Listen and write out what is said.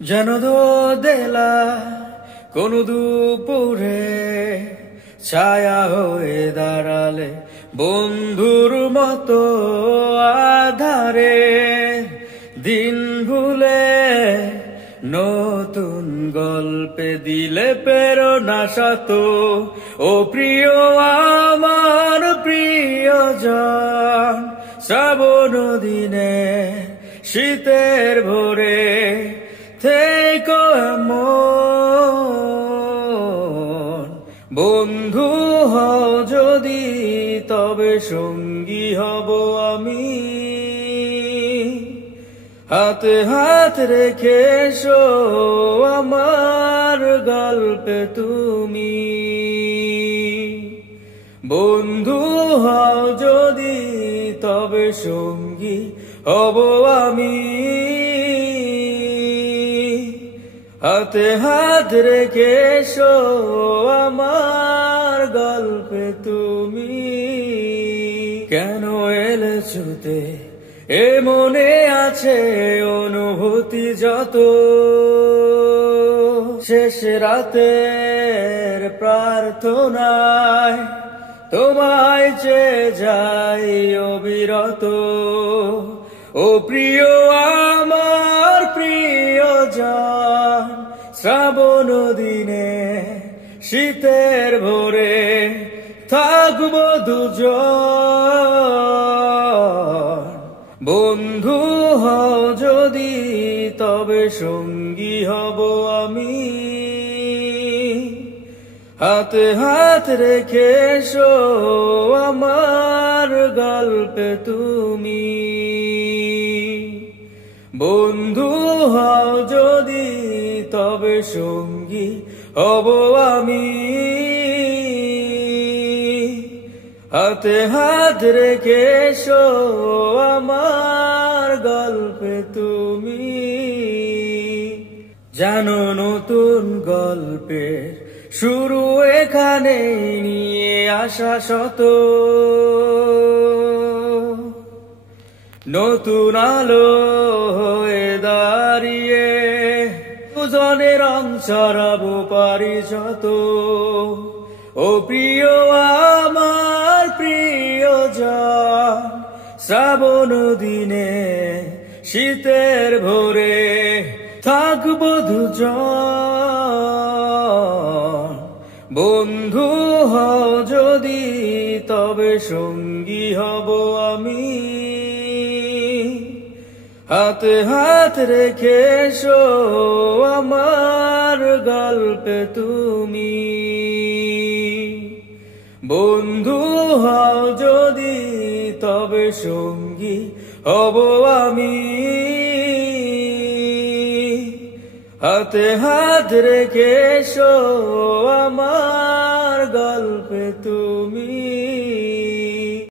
যেন দেলা কোন দুপুরে ছায়া হয়ে দাঁড়ালে বন্ধুর মতো আধারে দিন ভুলে নতুন গল্পে দিলে প্রেরণা শত ও প্রিয় আমার প্রিয়জন শ্রাবণ দিনে শীতের ভোরে থেকো এমন বন্ধু হও যদি তবে সঙ্গী হব আমি হাতে হাত রেখে এসো আমার গল্পে তুমি বন্ধু হও যদি তবে সঙ্গী হব আমি হাতে হাত রেখে এসো আমার গল্পে তুমি কেন এলে ছুতে এ মনে আছে অনুভূতি যত শেষ রাতের প্রার্থনায় তোমায় চেয়ে যাই অবিরত ও প্রিয় আমার প্রিয়জন শ্রাবণ দিনে শীতের ভোরে থাকবো দুজন বন্ধু হও যদি তবে সঙ্গী হব আমি হাতে হাত রেখে এসো আমার গল্পে তুমি বন্ধু হও যদি তবে সঙ্গী হব আমি হাতে হাত রেখে এসো আমার গল্পে তুমি জানো নতুন গল্পের শুরু এখানে নিয়ে আসা শত নতুন আলো হয়ে দাঁড়িয়ে দুজনে রং ছড়াবো পারি যত ও প্রিয় আমার প্রিয়জন শ্রাবণ দিনে শীতের ভোরে থাকবো দুজন বন্ধু হও যদি তবে সঙ্গী হব আমি হাতে হাত রেখে এসো আমার গল্পে তুমি বন্ধু হও যদি তবে সঙ্গী হব আমি হাতে হাত রেখে এসো আমার